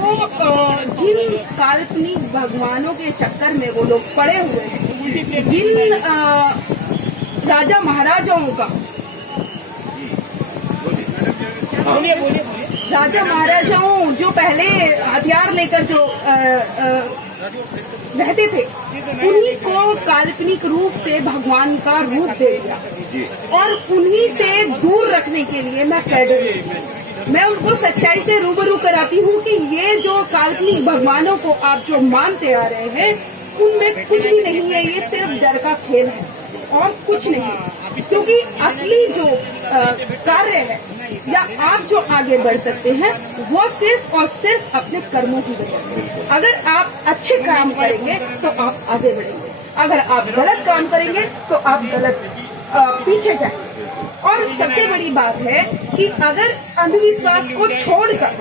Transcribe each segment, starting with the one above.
जिन काल्पनिक भगवानों के चक्कर में वो लोग पड़े हुए हैं, जिन राजा महाराजाओं का राजा महाराजाओं जो पहले हथियार लेकर जो रहते थे, उन्हीं को काल्पनिक रूप से भगवान का रूप दे दिया और उन्हीं से दूर रखने के लिए मैं उनको सच्चाई से रूबरू कराती हूँ कि ये जो काल्पनिक भगवानों को आप जो मानते आ रहे हैं, उनमें कुछ भी नहीं है, ये सिर्फ डर का खेल है और कुछ नहीं। क्योंकि असली जो कार्य है या आप जो आगे बढ़ सकते हैं, वो सिर्फ और सिर्फ अपने कर्मों की वजह से। अगर आप अच्छे काम करेंगे तो आप आगे बढ़ेंगे, अगर आप गलत काम करेंगे तो आप गलत पीछे जाएंगे। और सबसे बड़ी बात है कि अगर अंधविश्वास को छोड़कर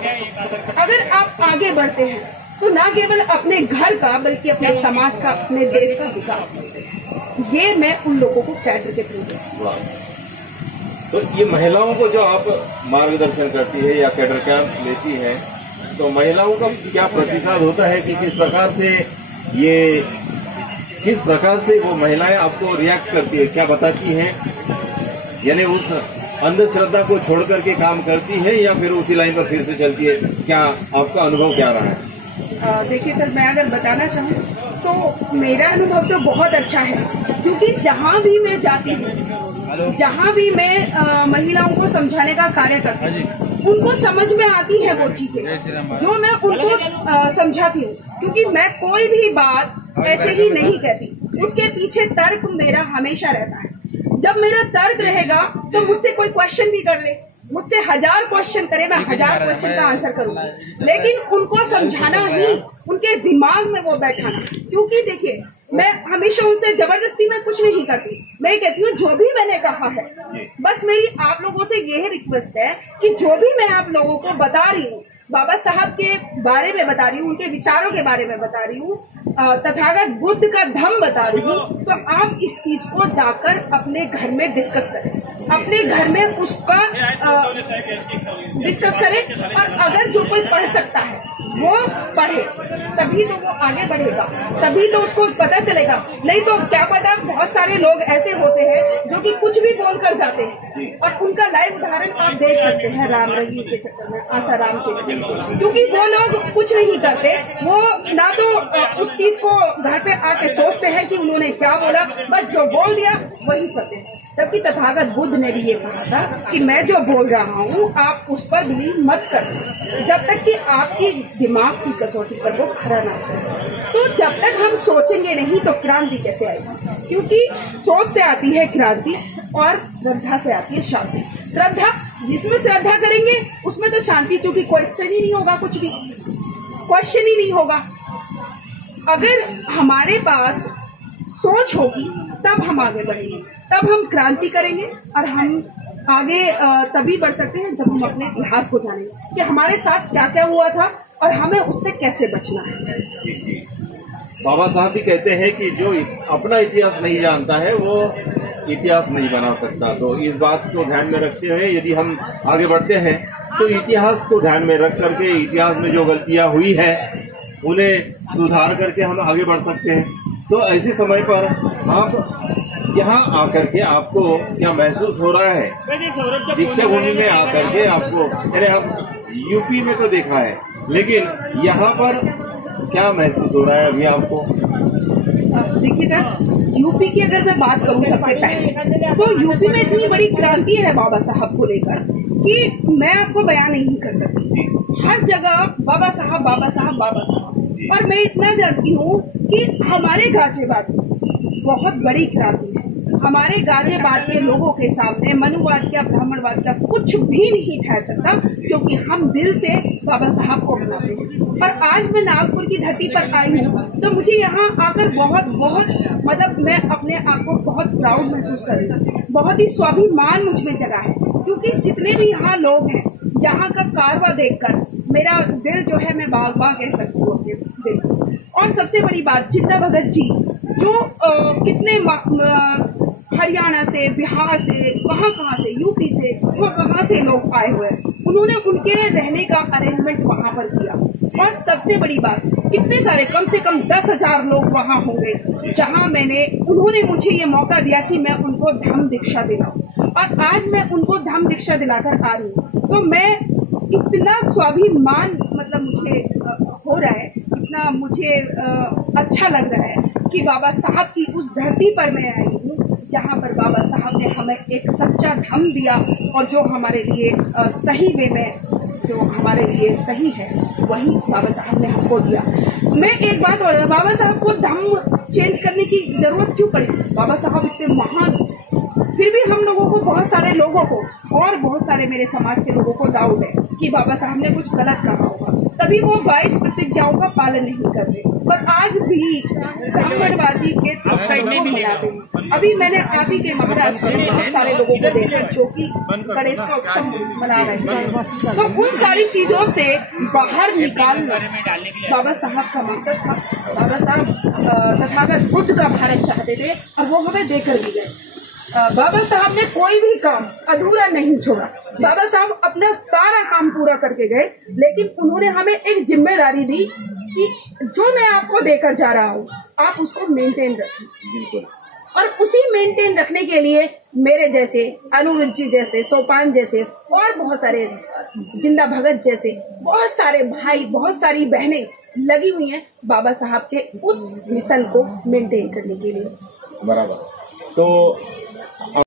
अगर आप आगे बढ़ते हैं तो न केवल अपने घर का बल्कि अपने समाज का, अपने देश का विकास करते हैं। ये मैं उन लोगों को कैडर के थ्रू देती हूँ। तो ये महिलाओं को जो आप मार्गदर्शन करती है या कैडर कैंप लेती है, तो महिलाओं का क्या प्रतिसाद होता है कि किस प्रकार से वो महिलाएं आपको रिएक्ट करती है, क्या बताती हैं? यानी उस अंधश्रद्धा को छोड़ करके काम करती है या फिर उसी लाइन पर फिर से चलती है? क्या आपका अनुभव क्या रहा है? देखिए सर, मैं अगर बताना चाहूँ तो मेरा अनुभव तो बहुत अच्छा है, क्योंकि जहाँ भी मैं जाती हूँ, जहाँ भी मैं महिलाओं को समझाने का कार्य करती हूँ, उनको समझ में आती है वो चीजें जो मैं उनको समझाती हूँ। क्योंकि मैं कोई भी बात ऐसे ही नहीं कहती, उसके पीछे तर्क मेरा हमेशा रहता है। जब मेरा तर्क रहेगा तो मुझसे कोई क्वेश्चन भी कर ले, मुझसे 1000 क्वेश्चन करे, मैं 1000 क्वेश्चन का आंसर करूंगी, लेकिन उनको समझाना ही, उनके दिमाग में वो बैठाना। क्योंकि देखिए, मैं हमेशा उनसे जबरदस्ती में कुछ नहीं करती। मैं कहती हूँ जो भी मैंने कहा है, बस मेरी आप लोगों से यह रिक्वेस्ट है कि जो भी मैं आप लोगों को बता रही हूँ, बाबा साहब के बारे में बता रही हूँ, उनके विचारों के बारे में बता रही हूँ, तथागत बुद्ध का धम्म बता रही हूँ, तो आप इस चीज को जाकर अपने घर में डिस्कस करें, अपने घर में उसका डिस्कस करें। और अगर जो कोई पढ़ सकता है वो पढ़े, तभी तो वो आगे बढ़ेगा, तभी तो उसको पता चलेगा। नहीं तो क्या पता, बहुत सारे लोग ऐसे होते हैं जो कि कुछ भी बोल कर जाते हैं, और उनका लाइव उदाहरण आप देख सकते हैं राम रहीम के चक्कर में, आसाराम के चक्कर में। क्योंकि वो लोग कुछ नहीं करते, वो ना तो उस चीज को घर पे आके सोचते हैं कि उन्होंने क्या बोला, बस जो बोल दिया वही सत्य है। जबकि तथागत बुद्ध ने भी ये कहा था कि मैं जो बोल रहा हूँ आप उस पर बिलीव मत करो, जब तक कि आपकी दिमाग की कसौटी पर वो खरा ना हो। तो जब तक हम सोचेंगे नहीं तो क्रांति कैसे आएगी? क्योंकि सोच से आती है क्रांति और श्रद्धा से आती है शांति। श्रद्धा, जिसमें श्रद्धा करेंगे उसमें तो शांति, क्योंकि क्वेश्चन ही नहीं होगा, कुछ भी क्वेश्चन ही नहीं होगा। अगर हमारे पास सोच होगी तब हम आगे बढ़ेंगे, तब हम क्रांति करेंगे, और हम आगे तभी बढ़ सकते हैं जब हम अपने इतिहास को जानेंगे कि हमारे साथ क्या क्या हुआ था और हमें उससे कैसे बचना है। बाबा साहब भी कहते हैं कि जो अपना इतिहास नहीं जानता है वो इतिहास नहीं बना सकता। तो इस बात को ध्यान में रखते हुए यदि हम आगे बढ़ते हैं तो इतिहास को ध्यान में रख करके इतिहास में जो गलतियां हुई है उन्हें सुधार करके हम आगे बढ़ सकते हैं। तो ऐसे समय पर आप यहाँ आकर के आपको क्या महसूस हो रहा है? दीक्षा भूमि में आकर के आपको, अरे आप यूपी में तो देखा है, लेकिन यहाँ पर क्या महसूस हो रहा है अभी आपको? देखिए सर, यूपी की अगर मैं बात करूँ सबसे पहले, तो यूपी में इतनी बड़ी क्रांति है बाबा साहब को लेकर कि मैं आपको बयान नहीं कर सकती। हर जगह बाबा साहब बाबा साहब बाबा साहब। और मैं इतना जानती हूँ कि हमारे गाजियाबाद में बहुत बड़ी क्रांति है। हमारे गाजियाबाद के लोगों के सामने मनुवाद क्या, ब्राह्मणवाद क्या, कुछ भी नहीं ठहर सकता, क्योंकि हम दिल से बाबा साहब को मनाते हैं। और आज मैं नागपुर की धरती पर आई हूँ तो मुझे यहाँ आकर बहुत मतलब मैं अपने आप को बहुत प्राउड महसूस कर रही हूँ, बहुत ही स्वाभिमान मुझ में जगा है। क्योंकि जितने भी यहाँ लोग हैं, यहाँ का कारवा देखकर मेरा दिल जो है, मैं बाग बाग कह सकती हूँ अपने दिल। और सबसे बड़ी बात, चिंता भगत जी जो कितने हरियाणा से, बिहार से, कहाँ से, यूपी से, कहाँ से लोग आए हुए हैं, उन्होंने उनके रहने का अरेंजमेंट वहां पर किया। और सबसे बड़ी बात, कितने सारे, कम से कम 10,000 लोग वहाँ होंगे जहाँ उन्होंने मुझे ये मौका दिया कि मैं उनको धम्म दीक्षा दिलाऊं। और आज मैं उनको धम्म दीक्षा दिलाकर आ रही हूँ, तो मैं इतना स्वाभिमान मतलब मुझे हो रहा है, इतना मुझे अच्छा लग रहा है कि बाबा साहब की उस धरती पर मैं आई हूँ जहाँ पर बाबा साहब ने हमें एक सच्चा धम्म दिया, और जो हमारे लिए सही वे में, जो हमारे लिए सही है, वही बाबा साहब ने हमको दिया। मैं एक बात और, बाबा साहब को धम्म चेंज करने की जरूरत क्यों पड़ी? बाबा साहब इतने महान, फिर भी हम लोगों को, बहुत सारे लोगों को, और बहुत सारे मेरे समाज के लोगों को डाउट है कि बाबा साहब ने कुछ गलत कहा होगा, तभी वो 22 प्रतिज्ञाओं का पालन नहीं करते। और आज भी ब्राह्मणवादी के अभी मैंने आप ही के महाराष्ट्र में बहुत सारे लोगों को देखा जो कि गणेश का उत्सव मना रहे हैं। तो उन सारी चीजों से बाहर निकालना बाबा साहब का मकसद था। बाबा साहब तथागत बुद्ध का भारत चाहते थे, और वो हमें देकर भी गए। बाबा साहब ने कोई भी काम अधूरा नहीं छोड़ा। बाबा साहब अपना सारा काम पूरा करके गए, लेकिन उन्होंने हमें एक जिम्मेदारी दी कि जो मैं आपको देकर जा रहा हूँ, आप उसको मेंटेन रखें। बिल्कुल। और उसी मेंटेन रखने के लिए मेरे जैसे, अनुरुद्ध जी जैसे, सोपान जैसे, और बहुत सारे, जिंदा भगत जैसे बहुत सारे भाई, बहुत सारी बहनें लगी हुई हैं बाबा साहब के उस मिशन को मेंटेन करने के लिए। बराबर। तो